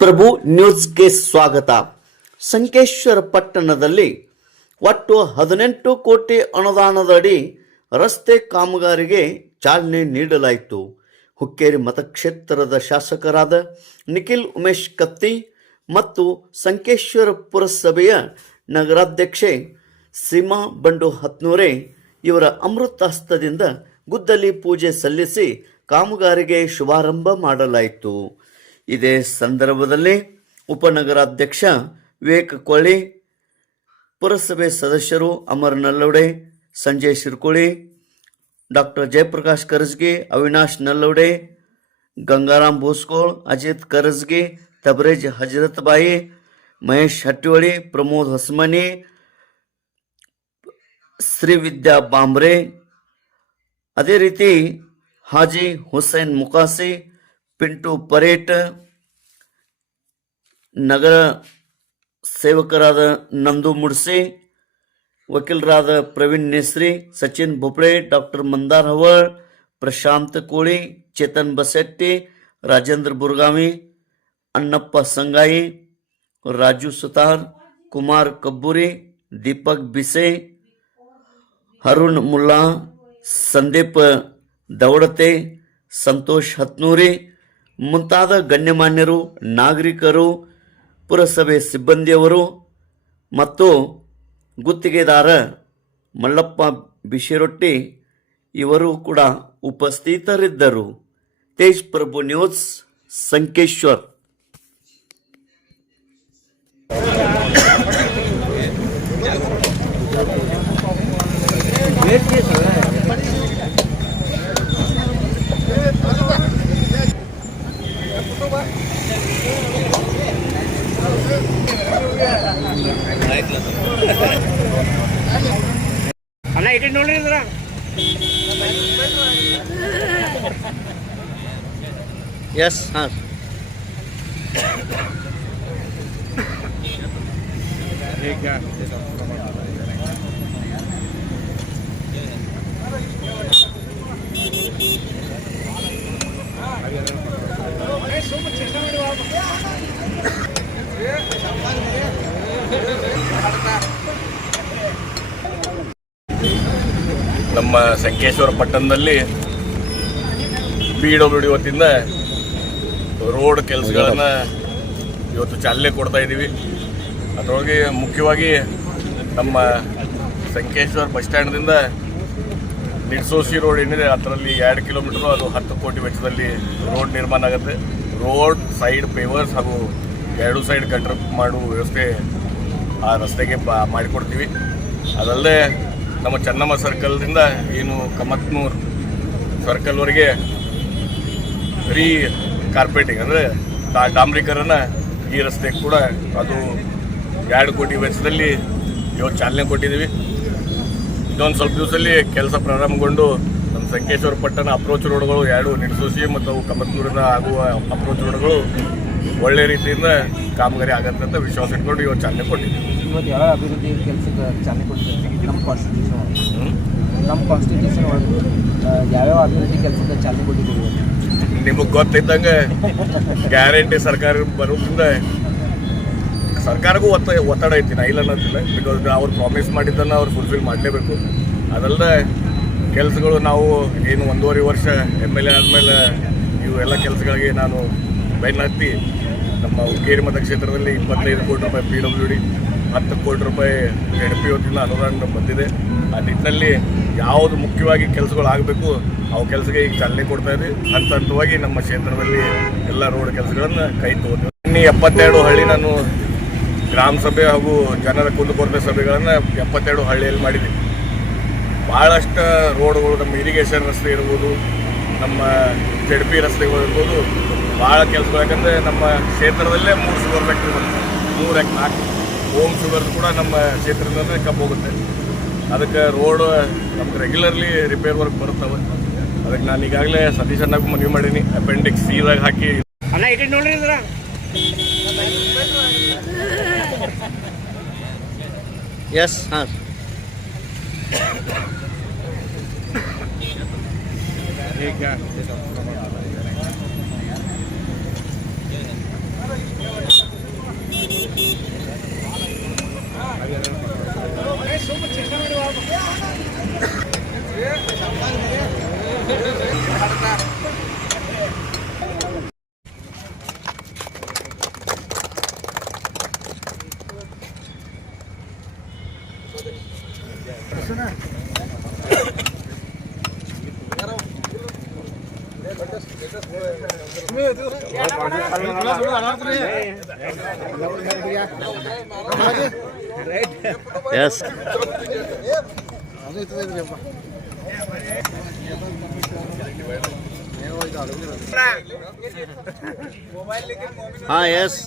ಪ್ರಭು ನ್ಯೂಸ್ಗೆ ಸ್ವಾಗತ. ಸಂಕೇಶ್ವರ ಪಟ್ಟಣದಲ್ಲಿ ಒಟ್ಟು 18 ಕೋಟಿ ಅನುದಾನದಡಿ ರಸ್ತೆ ಕಾಮಗಾರಿಗೆ ಚಾಲನೆ ನೀಡಲಾಯಿತು. ಹುಕ್ಕೇರಿ ಮತಕ್ಷೇತ್ರದ ಶಾಸಕರಾದ ನಿಖಿಲ್ ಉಮೇಶ್ ಕತ್ತಿ ಮತ್ತು ಸಂಕೇಶ್ವರ ಪುರಸಭೆಯ ನಗರಾಧ್ಯಕ್ಷೆ ಸೀಮಾ ಬಂಡು ಹತ್ನೂರೆ ಇವರ ಅಮೃತಾಸ್ತದಿಂದ ಗುದ್ದಲಿ ಪೂಜೆ ಸಲ್ಲಿಸಿ ಕಾಮಗಾರಿಗೆ ಶುಭಾರಂಭ ಮಾಡಲಾಯಿತು. ಇದೇ ಸಂದರ್ಭದಲ್ಲಿ ಉಪನಗರಾಧ್ಯಕ್ಷ ವಿವೇಕ್ ಕೊಳ್ಳಿ, ಪುರಸಭೆ ಸದಸ್ಯರು ಅಮರ್ ನಲ್ಲೋಡೆ, ಸಂಜಯ್ ಶಿರ್ಕೋಳಿ, ಡಾಕ್ಟರ್ ಜಯಪ್ರಕಾಶ್ ಕರಜಗಿ, ಅವಿನಾಶ್ ನಲ್ಲೋಡೆ, ಗಂಗಾರಾಮ್ ಭೋಸ್ಕೋಳ್, ಅಜಿತ್ ಕರಜಗಿ, ತಬರೇಜ್ ಹಜರತ್ ಬಾಯಿ, ಮಹೇಶ್ ಹಟ್ಟಿವಳಿ, ಪ್ರಮೋದ್ ಹೊಸಮನಿ, ಶ್ರೀವಿದ್ಯಾ ಬಾಂಬ್ರೆ, ಅದೇ ರೀತಿ ಹಾಜಿ ಹುಸೇನ್ ಮುಕಾಸಿ, ಪಿಂಟು ಪರೇಟ್, ನಗರ ಸೇವಕರಾದ ನಂದು ಮುಡ್ಸಿ, ವಕೀಲರಾದ ಪ್ರವೀಣ್ ನೇಸ್ರಿ, ಸಚಿನ್ ಭೋಪಳೆ, ಡಾಕ್ಟರ್ ಮಂದಾರ್ ಹವಳ್, ಪ್ರಶಾಂತ್ ಕೋಳಿ, ಚೇತನ್ ಬಸೆಟ್ಟಿ, ರಾಜೇಂದ್ರ ಬುರ್ಗಾವಿ, ಅನ್ನಪ್ಪ ಸಂಗಾಯಿ, ರಾಜು ಸುತಾರ್, ಕುಮಾರ್ ಕಬ್ಬೂರಿ, ದೀಪಕ್ ಬಿಸೆ, ಹರುಣ್ ಮುಲ್ಲಾ, ಸಂದೀಪ್ ದವಡತೆ, ಸಂತೋಷ್ ಹತ್ನೂರಿ ಮುಂತಾದ ಗಣ್ಯಮಾನ್ಯರು, ನಾಗರಿಕರು, ಪುರಸಭೆ ಸಿಬ್ಬಂದಿಯವರು ಮತ್ತು ಗುತ್ತಿಗೆದಾರ ಮಲ್ಲಪ್ಪ ಬಿಶಿರೊಟ್ಟಿ ಇವರು ಕೂಡ ಉಪಸ್ಥಿತರಿದ್ದರು. ತೇಜ್ ಪ್ರಭು ನ್ಯೂಸ್, ಸಂಕೇಶ್ವರ್. ಅಣ್ಣ ಇಟ್ಟು ನೋಡ್ರಿ ಇದ್ರ ಎಸ್ ಹಾಂ ನಮ್ಮ ಸಂಕೇಶ್ವರ ಪಟ್ಟಣದಲ್ಲಿ PWD ವತಿಯಿಂದ ರೋಡ್ ಕೆಲಸಗಳನ್ನು ಇವತ್ತು ಚಾಲನೆ ಕೊಡ್ತಾ ಇದ್ದೀವಿ. ಅದರೊಳಗೆ ಮುಖ್ಯವಾಗಿ ನಮ್ಮ ಸಂಕೇಶ್ವರ ಬಸ್ ಸ್ಟ್ಯಾಂಡ್ದಿಂದ ನಿಡ್ಸೋಸಿ ರೋಡ್ ಏನಿದೆ ಅದರಲ್ಲಿ 2 ಕಿಲೋಮೀಟರ್ ಅದು 10 ಕೋಟಿ ವೆಚ್ಚದಲ್ಲಿ ರೋಡ್ ನಿರ್ಮಾಣ ಆಗುತ್ತೆ. ರೋಡ್ ಸೈಡ್ ಪೇವರ್ಸ್ ಹಾಗೂ 2 ಸೈಡ್ ಗಟರ್ ಮಾಡುವ ವ್ಯವಸ್ಥೆ ಆ ರಸ್ತೆಗೆ ಮಾಡಿಕೊಡ್ತೀವಿ. ಅದಲ್ಲದೆ ನಮ್ಮ ಚೆನ್ನಮ್ಮ ಸರ್ಕಲ್ದಿಂದ ಏನು ಕಮತ್ನೂರ್ ಸರ್ಕಲ್ವರೆಗೆ ಕಾರ್ಪೆಟಿಂಗ್ ಅಂದರೆ ಡಾಂಬ್ರೀಕರಣ ಈ ರಸ್ತೆಗೆ ಕೂಡ ಅದು 2 ಕೋಟಿ ವೆಚ್ಚದಲ್ಲಿ ಇವತ್ತು ಚಾಲನೆ ಕೊಟ್ಟಿದ್ದೀವಿ. ಇದೊಂದು ಸ್ವಲ್ಪ ದಿವಸದಲ್ಲಿ ಕೆಲಸ ಪ್ರಾರಂಭಗೊಂಡು ನಮ್ಮ ಸಂಕೇಶ್ವರ ಪಟ್ಟಣ ಅಪ್ರೋಚ್ ರೋಡ್ಗಳು 2 ನಿಡ್ಸೋಸಿ ಮತ್ತು ಅವು ಕಮತ್ನೂರಿನ ಆಗುವ ಅಪ್ರೋಚ್ ರೋಡ್ಗಳು ಒಳ್ಳೆ ರೀತಿಯಿಂದ ಕಾಮಗಾರಿ ಆಗತ್ತೆ ಅಂತ ವಿಶ್ವಾಸ ಇಟ್ಕೊಂಡು ಇವತ್ತು ಚಾಲನೆ ಕೊಟ್ಟಿದ್ದೀವಿ. ಇವತ್ತು ಯಾವ ಅಭಿವೃದ್ಧಿ ಕೆಲಸಕ್ಕೆ ಚಾಲನೆ ಕೊಡ್ತೀವಿ? ನಮ್ಮ ಕಾನ್ಸ್ಟಿಟ್ಯೂಷನ್ ಒಳಗೆ ಯಾವ್ಯಾವ ಅಭಿವೃದ್ಧಿ ಕೆಲಸಕ್ಕೆ ಚಾಲನೆ ಕೊಟ್ಟಿದ್ದೀವಿ? ನಿಮಗೆ ಗೊತ್ತಿದ್ದಂಗೆ ಗ್ಯಾರಂಟಿ ಸರ್ಕಾರ ಬರೋದ್ರಿಂದ ಸರ್ಕಾರಕ್ಕೂ ಒತ್ತಡ ಐತಿ, ನಾ ಇಲ್ಲ ಅನ್ನೋದಿಲ್ಲ. ಬಿಕಾಸ್ ಅವ್ರು ಪ್ರಾಮಿಸ್ ಮಾಡಿದ್ದನ್ನು ಅವ್ರು ಫುಲ್ಫಿಲ್ ಮಾಡಲೇಬೇಕು. ಅದಲ್ಲದೆ ಕೆಲಸಗಳು ನಾವು ಏನು 1.5 ವರ್ಷ MLA ಆದಮೇಲೆ ಇವೆಲ್ಲ ಕೆಲಸಗಳಿಗೆ ನಾನು ಬೆನ್ನತ್ತಿ ನಮ್ಮ ಹುಕ್ಕೇರಿ ಮತಕ್ಷೇತ್ರದಲ್ಲಿ 25 ಕೋಟಿ ರೂಪಾಯಿ PWD, 10 ಕೋಟಿ ರೂಪಾಯಿ NP ವತಿಯಿಂದ ಅನುದಾನ ಬಂದಿದೆ. ಆ ನಿಟ್ಟಿನಲ್ಲಿ ಯಾವುದು ಮುಖ್ಯವಾಗಿ ಕೆಲಸಗಳು ಆಗಬೇಕು ಅವು ಕೆಲಸಕ್ಕೆ ಈಗ ಚಾಲನೆ ಕೊಡ್ತಾ ಇದ್ದೀವಿ. ಹಂತ ಹಂತವಾಗಿ ನಮ್ಮ ಕ್ಷೇತ್ರದಲ್ಲಿ ಎಲ್ಲ ರೋಡ್ ಕೆಲಸಗಳನ್ನು ಕೈ ತಗೋತೀವಿ. 72 ಹಳ್ಳಿ ನಾನು ಗ್ರಾಮ ಸಭೆ ಹಾಗೂ ಜನರ ಕುಂದುಕೊರತೆ ಸಭೆಗಳನ್ನು 72 ಹಳ್ಳಿಯಲ್ಲಿ ಮಾಡಿದ್ದೀವಿ. ಭಾಳಷ್ಟು ರೋಡ್ಗಳು, ನಮ್ಮ ಇರಿಗೇಷನ್ ರಸ್ತೆ ಇರ್ಬೋದು, ನಮ್ಮ ZP ರಸ್ತೆಗಳು ಇರ್ಬೋದು, ಭಾಳ ಕೆಲಸಗಳು. ಯಾಕಂದರೆ ನಮ್ಮ ಕ್ಷೇತ್ರದಲ್ಲೇ 3 ಶುಗರ್ ಫ್ಯಾಕ್ಟ್ರಿ ಬರುತ್ತೆ, 3-4 ಹೋಮ್ ಶುಗರ್ ಕೂಡ ನಮ್ಮ ಕ್ಷೇತ್ರದಿಂದ ಕಬ್ಬು ಹೋಗುತ್ತೆ. ಅದಕ್ಕೆ ರೋಡ್ ನಮ್ಗೆ ರೆಗ್ಯುಲರ್ಲಿ ರಿಪೇರ್ ವರ್ಕ್ ಬರುತ್ತವೆ. ಅದಕ್ಕೆ ನಾನು ಈಗಾಗಲೇ ಸತೀಶ್ ಅಣ್ಣಗೂ ಮನವಿ ಮಾಡೀನಿ, ಅಪೆಂಡಿಕ್ಸ್ C ಹಾಕಿ. ಅಣ್ಣ ಇಟ್ಟು ನೋಡ್ರಿ ಇದ್ರ ಎಸ್ ಹಾಂ ठीक है. ಎಸ್ ಹಾಂ ಎಸ್